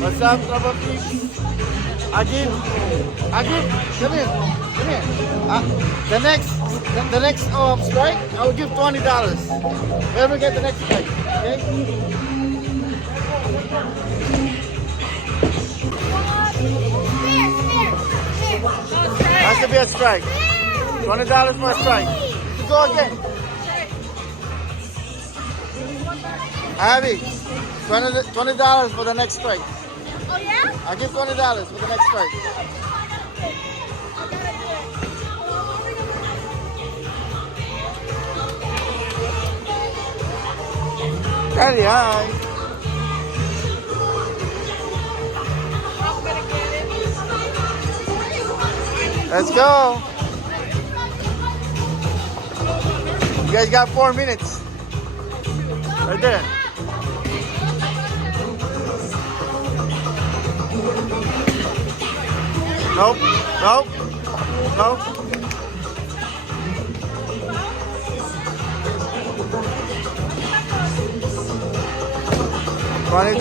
What's up, Trouble Peeps? Agib, come here, come here. The next strike, I will give $20. Whoever get the next strike, okay? Has to be a strike. $20 for a strike. You go again. Abby, $20 for the next strike. Oh yeah? I give $20 for the next strike. Daddy, hi. Let's go. You guys got 4 minutes. Right there. Nope. Nope. Nope. $20.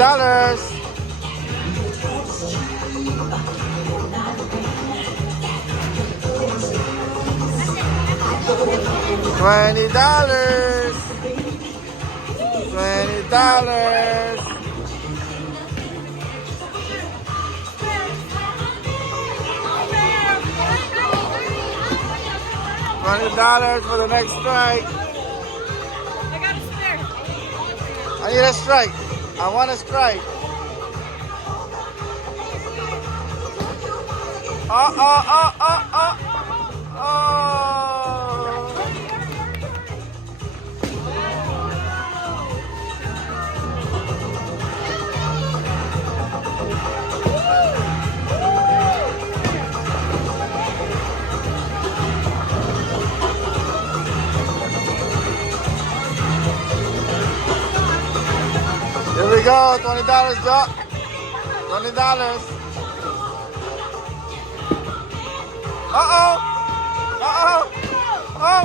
$20. $20 for the next strike. I got a spare. I need a strike. I want a strike. Here we go, $20, Doc. $20. Uh-oh. Uh-oh. Oh.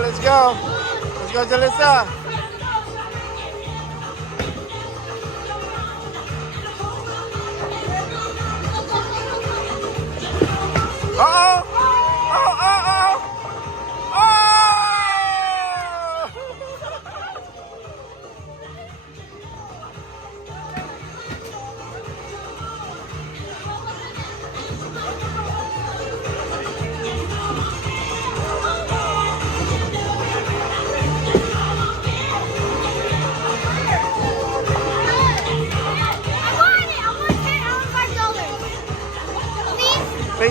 Let's go. Let's go, Jalissa.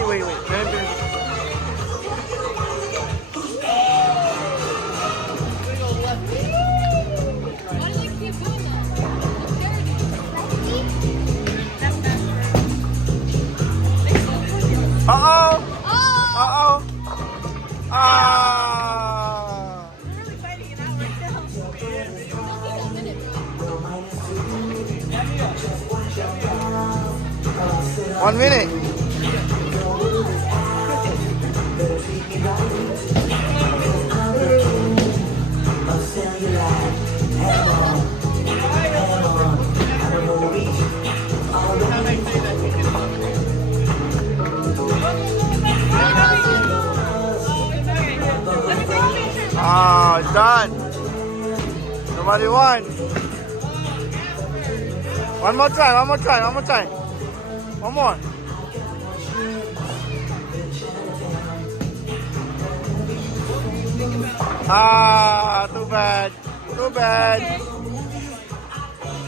Wait. Uh-oh. We're really fighting it out right now. 1 minute. It's done. Nobody won. One more time. One more.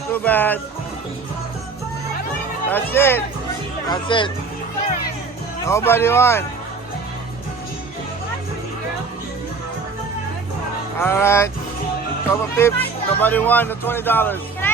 Too bad. That's it. Nobody won. All right. Trouble Peeps, nobody won the $20.